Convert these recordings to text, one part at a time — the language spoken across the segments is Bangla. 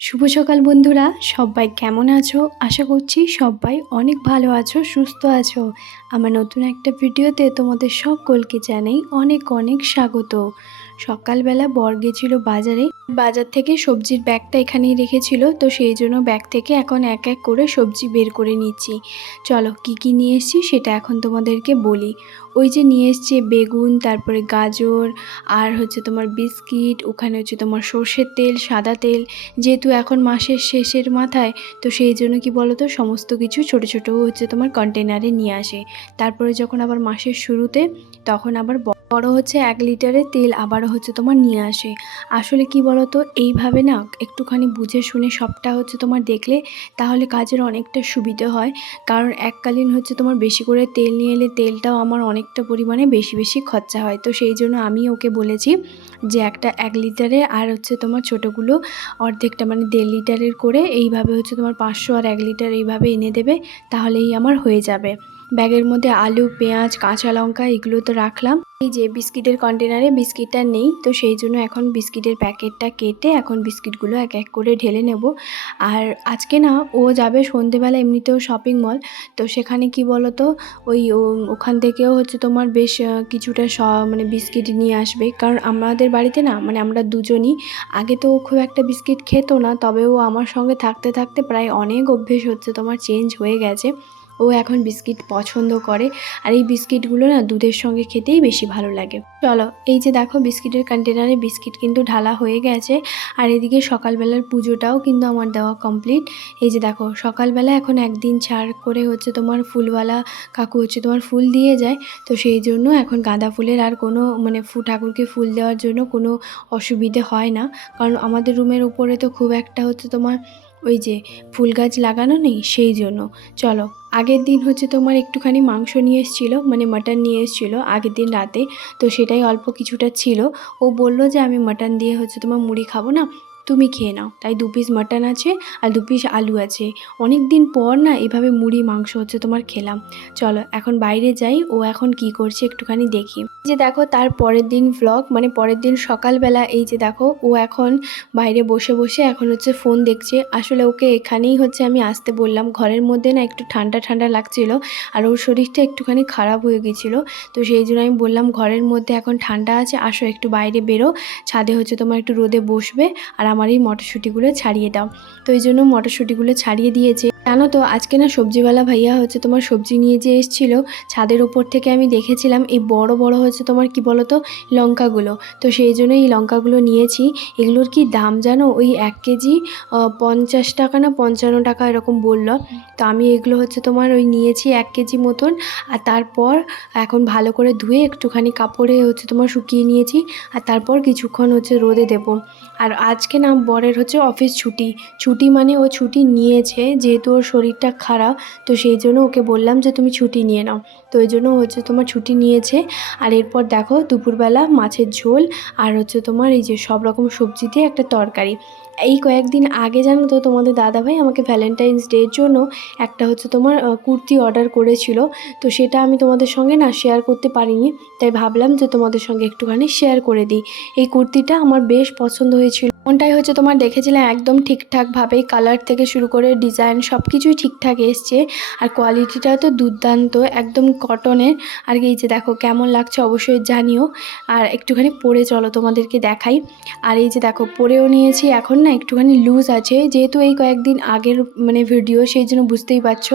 শুভ সকাল বন্ধুরা, সবাই কেমন আছো? আশা করছি সবাই অনেক ভালো আছো, সুস্থ আছো। আমার নতুন একটা ভিডিওতে তোমাদের সকলকে জানাই অনেক অনেক স্বাগত। সকালবেলা বর গেছিল বাজারে, বাজার থেকে সবজির ব্যাগটা এখানেই রেখেছিল, তো সেই জন্য ব্যাগ থেকে এখন এক এক করে সবজি বের করে নিচ্ছি। চলো কি কি নিয়ে এসেছি সেটা এখন তোমাদেরকে বলি। ওই যে নিয়ে এসছে বেগুন, তারপরে গাজর, আর হচ্ছে তোমার বিস্কিট, ওখানে হচ্ছে তোমার সর্ষের তেল, সাদা তেল। যেহেতু এখন মাসের শেষের মাথায়, তো সেই জন্য কি বলতো সমস্ত কিছু ছোট ছোট হচ্ছে তোমার কন্টেনারে নিয়ে আসে। তারপরে যখন আবার মাসের শুরুতে তখন আবার বড় হচ্ছে 1 লিটারের তেল আবারও হচ্ছে তোমার নিয়ে আসে। আসলে কি বলতো, এইভাবে না একটুখানি বুঝে শুনে সবটা হচ্ছে তোমার দেখলে তাহলে কাজের অনেকটা সুবিধে হয়। কারণ এককালীন হচ্ছে তোমার বেশি করে তেল নিয়ে এলে তেলটাও আমার অনেকটা পরিমাণে বেশি বেশি খরচা হয়। তো সেই জন্য আমি ওকে বলেছি যে একটা 1 লিটারের আর হচ্ছে তোমার ছোটোগুলো অর্ধেকটা মানে 1.5 লিটারের করে এইভাবে হচ্ছে তোমার 500 আর 1 লিটার এইভাবে এনে দেবে, তাহলেই আমার হয়ে যাবে। ব্যাগের মধ্যে আলু, পেঁয়াজ, কাঁচা লঙ্কা এগুলো তো রাখলাম। এই যে বিস্কিটের কন্টেনারে বিস্কিটটা নেই, তো সেই জন্য এখন বিস্কিটের প্যাকেটটা কেটে এখন বিস্কিটগুলো এক এক করে ঢেলে নেব। আর আজকে না ও যাবে সন্ধেবেলা এমনিতেও শপিং মল, তো সেখানে কি বলতো ওখান থেকেও হচ্ছে তোমার বেশ কিছুটা মানে বিস্কিট নিয়ে আসবে। কারণ আমাদের বাড়িতে না মানে আমরা দুজনই, আগে তো ও খুব একটা বিস্কিট খেত না, তবে ও আমার সঙ্গে থাকতে থাকতে প্রায় অনেক অভ্যেস হচ্ছে তোমার চেঞ্জ হয়ে গেছে। ও এখন বিস্কিট পছন্দ করে, আর এই বিস্কিটগুলো না দুধের সঙ্গে খেতেই বেশি ভালো লাগে। চলো এই যে দেখো বিস্কিটের কন্টেনারে বিস্কিট কিন্তু ঢালা হয়ে গেছে। আর এদিকে সকালবেলার পুজোটাও কিন্তু আমার দেওয়া কমপ্লিট। এই যে দেখো সকালবেলা এখন একদিন ছাড় করে হচ্ছে তোমার ফুলওয়ালা কাকু হচ্ছে তোমার ফুল দিয়ে যায়। তো সেই জন্য এখন গাঁদা ফুলের আর কোনো মানে ঠাকুরকে ফুল দেওয়ার জন্য কোনো অসুবিধে হয় না। কারণ আমাদের রুমের উপরে তো খুব একটা হচ্ছে তোমার ওই যে ফুল গাছ লাগানো নেই, সেই জন্য। চলো আগের দিন হচ্ছে তোমার একটুখানি মাংস নিয়ে এসেছিলো, মানে মাটন নিয়ে এসেছিলো আগের দিন রাতে। তো সেটাই অল্প কিছুটা ছিল। ও বলল যে আমি মাটন দিয়ে হচ্ছে তোমার মুড়ি খাবো না, তুমি খেয়ে নাও। তাই 2 পিস মাটন আছে আর 2 পিস আলু আছে। অনেক দিন পর না এভাবে মুড়ি মাংস হচ্ছে তোমার খেলাম। চলো এখন বাইরে যাই, ও এখন কি করছে একটুখানি দেখি। এই যে দেখো তার পরের দিন ভ্লগ, মানে পরের দিন সকালবেলা। এই যে দেখো ও এখন বাইরে বসে বসে এখন হচ্ছে ফোন দেখছে। আসলে ওকে এখানেই হচ্ছে আমি আসতে বললাম, ঘরের মধ্যে না একটু ঠান্ডা ঠান্ডা লাগছিল আর ওর শরীরটা একটুখানি খারাপ হয়ে গেছিলো। তো সেই জন্য আমি বললাম ঘরের মধ্যে এখন ঠান্ডা আছে, আসো একটু বাইরে বেরো, ছাদে হচ্ছে তোমার একটু রোদে বসবে আর আমার এই মটরশুঁটিগুলো ছাড়িয়ে দাও। তো এই জন্য মটরশুঁটিগুলো ছাড়িয়ে দিয়েছে। জানো তো আজকে না সবজিওয়ালা ভাইয়া হচ্ছে তোমার সবজি নিয়ে যে এসেছিলো, ছাদের ওপর থেকে আমি দেখেছিলাম এই বড় বড় হচ্ছে তোমার কি বলো তো লঙ্কাগুলো। তো সেই জন্য এই লঙ্কাগুলো নিয়েছি। এগুলোর কি দাম জানো, ওই 1 কেজি 50 টাকা না 55 টাকা এরকম বললো। তো আমি এগুলো হচ্ছে তোমার ওই নিয়েছি 1 কেজি মতন। আর তারপর এখন ভালো করে ধুয়ে একটুখানি কাপড়ে হচ্ছে তোমার শুকিয়ে নিয়েছি। আর তারপর কিছুক্ষণ হচ্ছে রোদে দেবো। আর আজকে না বরের হচ্ছে অফিস ছুটি মানে ও ছুটি নিয়েছে, যেহেতু ওর শরীরটা খারাপ। তো সেই জন্য ওকে বললাম যে তুমি ছুটি নিয়ে নাও, তো ওই জন্য হচ্ছে তোমার ছুটি নিয়েছে। আর এরপর দেখো দুপুরবেলা মাছের ঝোল আর হচ্ছে তোমার এই যে সব রকম সবজি দিয়ে একটা তরকারি। এই কয়েকদিন আগে জানো তো তোমাদের দাদাভাই আমাকে ভ্যালেন্টাইন্স ডের জন্য একটা হচ্ছে তোমার কুর্তি অর্ডার করেছিল। তো সেটা আমি তোমাদের সঙ্গে না শেয়ার করতে পারিনি, তাই ভাবলাম যে তোমাদের সঙ্গে একটুখানি শেয়ার করে দিই। এই কুর্তিটা আমার বেশ পছন্দ হয়েছিল। কোনটাই হচ্ছে তোমার দেখেছিলাম একদম ঠিকঠাকভাবেই, কালার থেকে শুরু করে ডিজাইন সব কিছুই ঠিকঠাক এসছে। আর কোয়ালিটিটাও তো দুর্দান্ত, একদম কটনের। আর এই যে দেখো কেমন লাগছে অবশ্যই জানিও। আর একটুখানি পরে চলো তোমাদেরকে দেখাই। আর এই যে দেখো পরেও নিয়েছি, এখন না একটুখানি লুজ আছে, যেহেতু এই কয়েকদিন আগের মানে ভিডিও, সেই জন্য বুঝতেই পারছো।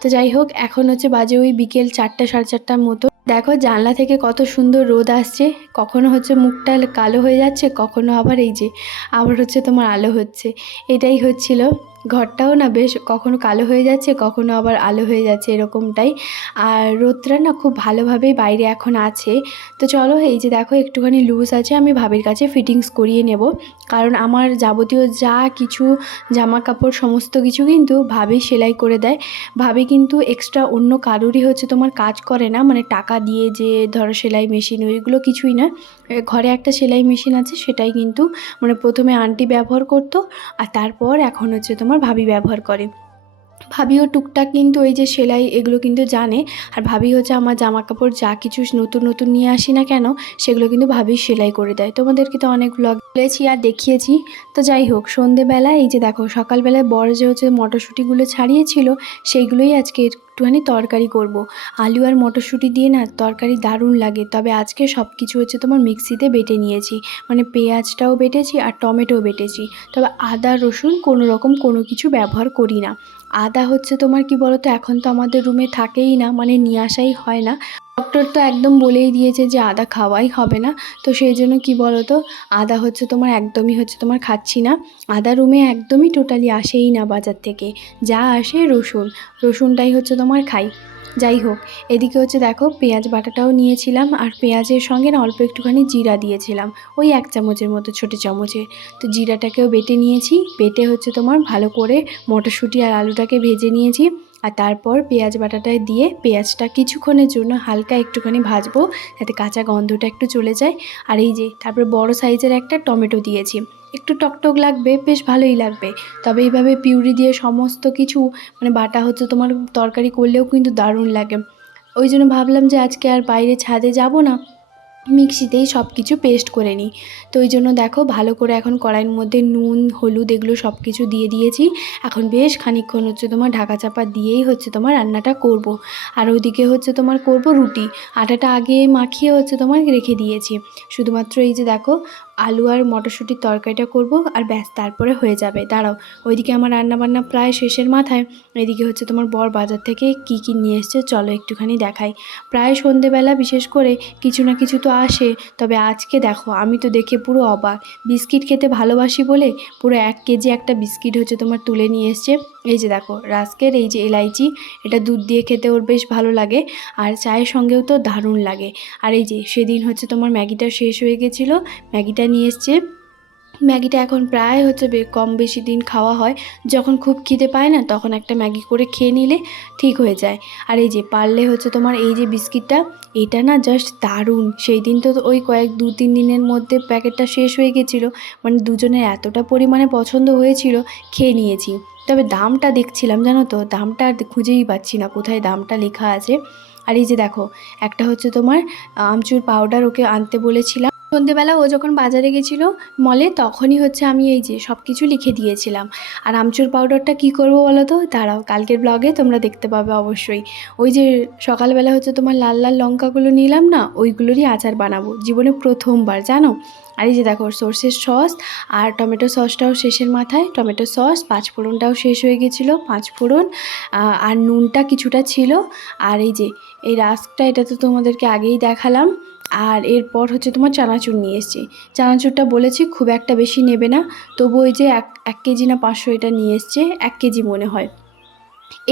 তো যাই হোক এখন হচ্ছে বাজে ওই বিকেল 4টা সাড়ে 4টার মতো। দেখো জানলা থেকে কত সুন্দর রোদ আসছে, কখনো হচ্ছে মুখটা কালো হয়ে যাচ্ছে, কখনো আবার এই যে আবার হচ্ছে তোমার আলো হচ্ছে। এটাই হচ্ছিল। ঘরটাও না বেশ কখনো কালো হয়ে যাচ্ছে, কখনো আবার আলো হয়ে যাচ্ছে, এরকমটাই। আর রোদটা না খুব ভালোভাবেই বাইরে এখন আছে। তো চলো এই যে দেখো একটুখানি লুজ আছে, আমি ভাবির কাছে ফিটিংস করিয়ে নেব। কারণ আমার যাবতীয় যা কিছু জামা কাপড় সমস্ত কিছু কিন্তু ভাবি সেলাই করে দেয়। ভাবি কিন্তু এক্সট্রা অন্য কারোরই হচ্ছে তোমার কাজ করে না, মানে টাকা দিয়ে যে ধরো সেলাই মেশিন ওইগুলো কিছুই না। ঘরে একটা সেলাই মেশিন আছে, সেটাই কিন্তু মানে প্রথমে আন্টি ব্যবহার করতো আর তারপর এখন হচ্ছে তোমার ভাবি ব্যবহার করে। ভাবিও টুকটাক কিন্তু এই যে সেলাই এগুলো কিন্তু জানে। আর ভাবি হচ্ছে আমার জামা কাপড় যা কিছু নতুন নতুন নিয়ে আসি না কেন সেগুলো কিন্তু ভাবি সেলাই করে দেয়। তোমাদেরকে তো অনেক ব্লগ বলেছি আর দেখিয়েছি। তো যাই হোক, সন্ধেবেলা এই যে দেখো সকালবেলায় বড় যে হচ্ছে মটরশুঁটিগুলো ছাড়িয়েছিল সেইগুলোই আজকে একটুখানি তরকারি করব। আলু আর মটরশুঁটি দিয়ে না তরকারি দারুণ লাগে। তবে আজকে সব কিছু হচ্ছে তোমার মিক্সিতে বেটে নিয়েছি, মানে পেঁয়াজটাও বেটেছি আর টমেটোও বেটেছি। তবে আদা রসুন কোনো রকম কোনো কিছু ব্যবহার করি না। আদা হচ্ছে তোমার কি বলতো, এখন তো আমাদের রুমে থাকেই না, মানে নিয়ে আসাই হয় না। ডক্টর তো একদম বলেই দিয়েছে যে আদা খাওয়াই হবে না। তো সেই জন্য কি বলতো, আদা হচ্ছে তোমার একদমই হচ্ছে তোমার খাচ্ছি না। আদা রুমে একদমই টোটালি আসেই না বাজার থেকে। যা আসে রসুন, রসুনটাই হচ্ছে তোমার খাই। যাই হোক, এদিকে হচ্ছে দেখো পেঁয়াজ বাটাটাও নিয়েছিলাম আর পেঁয়াজের সঙ্গে না অল্প একটুখানি জিরা দিয়েছিলাম, ওই 1 চামচের মতো ছোটো চামচে। তো জিরাটাকেও বেটে নিয়েছি, বেটে হচ্ছে তোমার ভালো করে মটরশুঁটি আর আলুটাকে ভেজে নিয়েছি। আর তারপর পেঁয়াজ বাটাটায় দিয়ে পেঁয়াজটা কিছুক্ষণের জন্য হালকা একটুখানি ভাজবো, যাতে কাঁচা গন্ধটা একটু চলে যায়। আর এই যে তারপর বড় সাইজের একটা টমেটো দিয়েছি, একটু টকটক লাগবে, বেশ ভালোই লাগবে। তবে এইভাবে পিউরি দিয়ে সমস্ত কিছু মানে বাটা হচ্ছে তোমার তরকারি করলেও কিন্তু দারুণ লাগে। ওই জন্য ভাবলাম যে আজকে আর বাইরে ছাদে যাব না, মিক্সিতেই সব কিছু পেস্ট করে নিই। তো ওই জন্য দেখো ভালো করে এখন কড়াইয়ের মধ্যে নুন হলুদ এগুলো সব কিছু দিয়ে দিয়েছি। এখন বেশ খানিকক্ষণ হচ্ছে তোমার ঢাকা চাপা দিয়েই হচ্ছে তোমার রান্নাটা করব। আর ওইদিকে হচ্ছে তোমার করব রুটি। আটাটা আগে মাখিয়ে হচ্ছে তোমার রেখে দিয়েছি। শুধুমাত্র এই যে দেখো আলু আর মটরশুঁটির তরকারিটা করব আর ব্যাস, তারপরে হয়ে যাবে। দাঁড়াও, ওইদিকে আমার রান্নাবান্না প্রায় শেষের মাথায়। এদিকে হচ্ছে তোমার বর বাজার থেকে কী কী নিয়ে এসছে চলো একটুখানি দেখাই। প্রায় সন্ধেবেলা বিশেষ করে কিছু না কিছু তো আসে। তবে আজকে দেখো আমি তো দেখে পুরো অবাক, বিস্কিট খেতে ভালোবাসি বলে পুরো 1 কেজি একটা বিস্কিট হচ্ছে তোমার তুলে নিয়ে এসছে। এই যে দেখো রাস্কের এই যে এলাইচি, এটা দুধ দিয়ে খেতে ওর বেশ ভালো লাগে আর চায়ের সঙ্গেও তো দারুণ লাগে। আর এই যে সেদিন হচ্ছে তোমার ম্যাগিটা শেষ হয়ে গেছিলো, ম্যাগিটা নিয়ে এসছে। ম্যাগিটা এখন প্রায় হচ্ছে কম বেশি দিন খাওয়া হয়। যখন খুব খিদে পায় না তখন একটা ম্যাগি করে খেয়ে নিলে ঠিক হয়ে যায়। আর এই যে পারলে হচ্ছে তোমার এই যে বিস্কিটটা, এটা না জাস্ট দারুণ। সেই দিন তো ওই 2-3 দিনের মধ্যে প্যাকেটটা শেষ হয়ে গেছিলো, মানে দুজনের এতটা পরিমাণে পছন্দ হয়েছিল, খেয়ে নিয়েছি। তবে দামটা দেখছিলাম জানো তো, দামটা আর খুঁজেই পাচ্ছি না কোথায় দামটা লেখা আছে। আর এই যে দেখো একটা হচ্ছে তোমার আমচুর পাউডার ওকে আনতে বলেছিলাম সন্ধেবেলা, ও যখন বাজারে গেছিলো মলে, তখনই হচ্ছে আমি এই যে সব কিছু লিখে দিয়েছিলাম। আর আমচুর পাউডারটা কি করব বলো তো, দাঁড়াও কালকের ব্লগে তোমরা দেখতে পাবে অবশ্যই। ওই যে সকালবেলা হচ্ছে তোমার লাল লাল লঙ্কাগুলো নিলাম না, ওইগুলোরই আচার বানাবো, জীবনে প্রথমবার জানো। আর এই যে দেখো সর্ষের সস আর টমেটো সসটাও শেষের মাথায়, টমেটো সস, পাঁচফোড়নটাও শেষ হয়ে গেছিলো, পাঁচফোড়ন আর নুনটা কিছুটা ছিল। আর এই যে এই রাস্কটা, এটা তো তোমাদেরকে আগেই দেখালাম। আর এরপর হচ্ছে তোমার চানাচুর নিয়ে এসেছি। চানাচুরটা বলেছি খুব একটা বেশি নেবে না, তবু ওই যে এক কেজি না 500 এটা নিয়ে এসছে, 1 কেজি মনে হয়।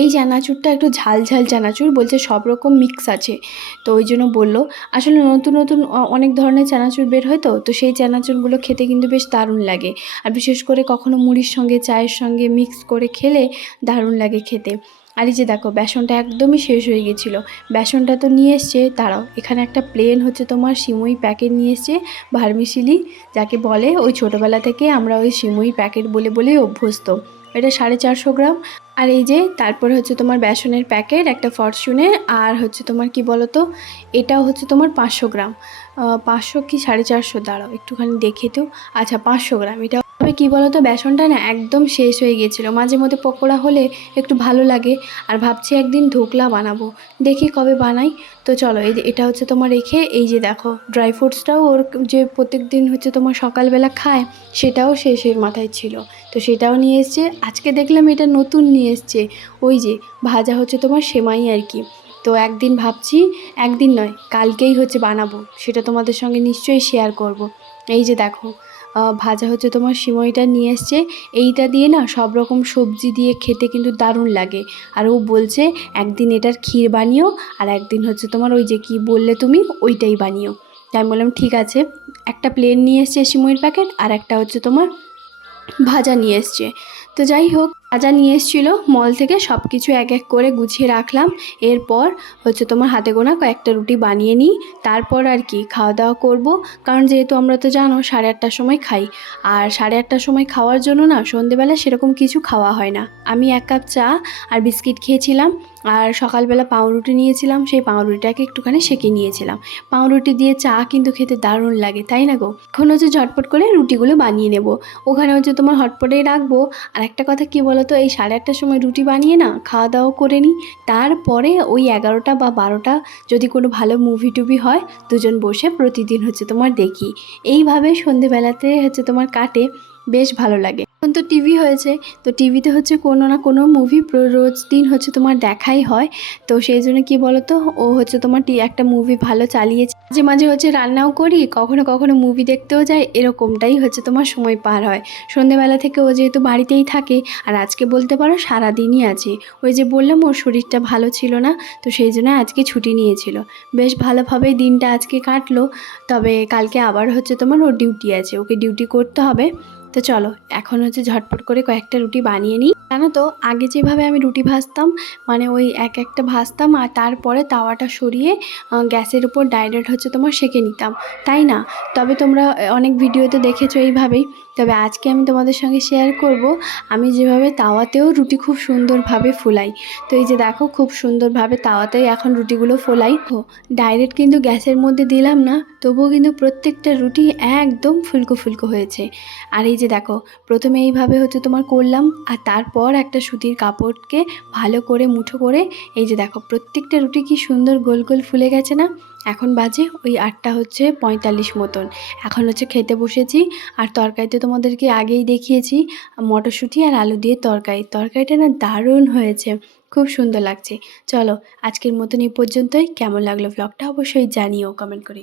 এই চানাচুরটা একটু ঝাল ঝাল চানাচুর, বলছে সব রকম মিক্স আছে। তো ওই জন্য বললো, আসলে নতুন নতুন অনেক ধরনের চানাচুর বের হয়, তো সেই চানাচুরগুলো খেতে কিন্তু বেশ দারুণ লাগে। আর বিশেষ করে কখনো মুড়ির সঙ্গে চায়ের সঙ্গে মিক্স করে খেলে দারুণ লাগে খেতে। আর এই যে দেখো বেসনটা একদমই শেষ হয়ে গেছিলো, বেসনটা তো নিয়ে এসছে। তারাও এখানে একটা প্লেন হচ্ছে তোমার সিমুই প্যাকেট নিয়ে এসছে, ভার্মিসিলি যাকে বলে। ওই ছোটোবেলা থেকে আমরা ওই সিমুই প্যাকেট বলে বলেই অভ্যস্ত। এটা 450 গ্রাম। আর এই যে তারপরে হচ্ছে তোমার বেসনের প্যাকেট একটা ফরচুনের, আর হচ্ছে তোমার কি বলতো, এটাও হচ্ছে তোমার 500 গ্রাম, 500 কি 450, দাঁড়াও একটুখানি দেখে তো। আচ্ছা 500 গ্রাম এটা। তবে কী বলতো, বেসনটা না একদম শেষ হয়ে গেছিলো। মাঝে মধ্যে পকোড়া হলে একটু ভালো লাগে। আর ভাবছি একদিন ধোকলা বানাবো, দেখি কবে বানাই। তো চলো এই যে এটা হচ্ছে তোমার রেখে, এই যে দেখো ড্রাই ফ্রুটসটাও ওর যে প্রত্যেক দিন হচ্ছে তোমার সকালবেলা খায়, সেটাও শেষের মাথায় ছিল। তো সেটাও নিয়ে এসছে। আজকে দেখলাম এটা নতুন নিয়ে এসছে, ওই যে ভাজা হচ্ছে তোমার সেমাই আর কি। তো একদিন ভাবছি, একদিন নয় কালকেই হচ্ছে বানাবো, সেটা তোমাদের সঙ্গে নিশ্চয়ই শেয়ার করব। এই যে দেখো ভাজা হচ্ছে তোমার সিমইটা নিয়ে এসছে। এইটা দিয়ে না সব রকম সবজি দিয়ে খেতে কিন্তু দারুণ লাগে। আর ও বলছে একদিন এটার ক্ষীর বানিও, আর একদিন হচ্ছে তোমার ওই যে কি বললে তুমি ওইটাই বানিও। তাই আমি বললাম ঠিক আছে। একটা প্লেন নিয়ে এসছে সিমইয়ের প্যাকেট, আর একটা হচ্ছে তোমার ভাজা নিয়ে এসছে। তো যাই হোক, যা নিয়ে এসেছিলো মল থেকে সব কিছু এক এক করে গুছিয়ে রাখলাম। এরপর হচ্ছে তোমার হাতে গোনা কয়েকটা রুটি বানিয়ে নিই, তারপর আর কি খাওয়া দাওয়া করব। কারণ যেহেতু আমরা তো জানো 8:30টার সময় খাই, আর 8:30টার সময় খাওয়ার জন্য না সন্ধেবেলা সেরকম কিছু খাওয়া হয় না। আমি 1 কাপ চা আর বিস্কিট খেয়েছিলাম, আর সকালবেলা পাউরুটি নিয়েছিলাম, সেই পাউরুটিটাকে একটুখানি সেঁকে নিয়েছিলাম। পাউরুটি দিয়ে চা কিন্তু খেতে দারুণ লাগে, তাই না গো? এখন হচ্ছে ঝটপট করে রুটিগুলো বানিয়ে নেব। ওখানে হচ্ছে তোমার হটপটেই রাখবো। আর একটা কথা কি বলো তো, এই 8:30টার সময় রুটি বানিয়ে না খাওয়া দাওয়া করে নিই, তারপরে ওই 11টা বা 12টা যদি কোনো ভালো মুভি টুভি হয়, দুজন বসে প্রতিদিন হচ্ছে তোমার দেখি। এইভাবে সন্ধেবেলাতে হচ্ছে তোমার কাটে, বেশ ভালো লাগে। এখন তো টিভি হয়েছে, তো টিভিতে হচ্ছে কোনো না কোনো মুভি রোজ দিন হচ্ছে তোমার দেখাই হয়। তো সেই জন্য কি বলো তো, ও হচ্ছে তোমার একটা মুভি ভালো চালিয়েছে। মাঝে মাঝে হচ্ছে রান্নাও করি, কখনো কখনো মুভি দেখতেও যাই, এরকমটাই হচ্ছে তোমার সময় পার হয়। সন্ধেবেলা থেকে ও যেহেতু বাড়িতেই থাকে, আর আজকে বলতে পারো সারাদিনই আছে। ওই যে বললাম ওর শরীরটা ভালো ছিল না, তো সেই জন্য আজকে ছুটি নিয়েছিল। বেশ ভালোভাবেই দিনটা আজকে কাটলো। তবে কালকে আবার হচ্ছে তোমার ওর ডিউটি আছে, ওকে ডিউটি করতে হবে। তো চলো এখন হচ্ছে ঝটপট করে কয়েকটা রুটি বানিয়ে নিই। জানো তো আগে যেভাবে আমি রুটি ভাজতাম, মানে ওই এক একটা ভাজতাম আর তারপরে তাওয়াটা সরিয়ে গ্যাসের উপর ডাইরেক্ট হচ্ছে তোমার সেঁকে নিতাম, তাই না? তবে তোমরা অনেক ভিডিওতে দেখেছো এইভাবেই। তবে আজকে আমি তোমাদের সঙ্গে শেয়ার করব আমি যেভাবে তাওয়াতেও রুটি খুব সুন্দরভাবে ফোলাই। তো এই যে দেখো খুব সুন্দরভাবে তাওয়াতেই এখন রুটিগুলো ফোলাই। ডাইরেক্ট কিন্তু গ্যাসের মধ্যে দিলাম না, তবুও কিন্তু প্রত্যেকটা রুটি একদম ফুলকো ফুলকো হয়েছে। আর এই যে দেখো প্রথমে এইভাবে হচ্ছে তোমার করলাম, আর তারপর একটা সুতির কাপড়কে ভালো করে মুঠো করে এই যে দেখো প্রত্যেকটা রুটি কি সুন্দর গোল গোল ফুলে গেছে না? এখন বাজে ওই 8:45 মতন। এখন হচ্ছে খেতে বসেছি। আর তরকারিতে তোমাদেরকে আগেই দেখিয়েছি, মটরশুঁটি আর আলু দিয়ে তরকারিটা না দারুণ হয়েছে, খুব সুন্দর লাগছে। চলো আজকের মতন এই পর্যন্তই। কেমন লাগলো ব্লগটা অবশ্যই জানিও কমেন্ট করে।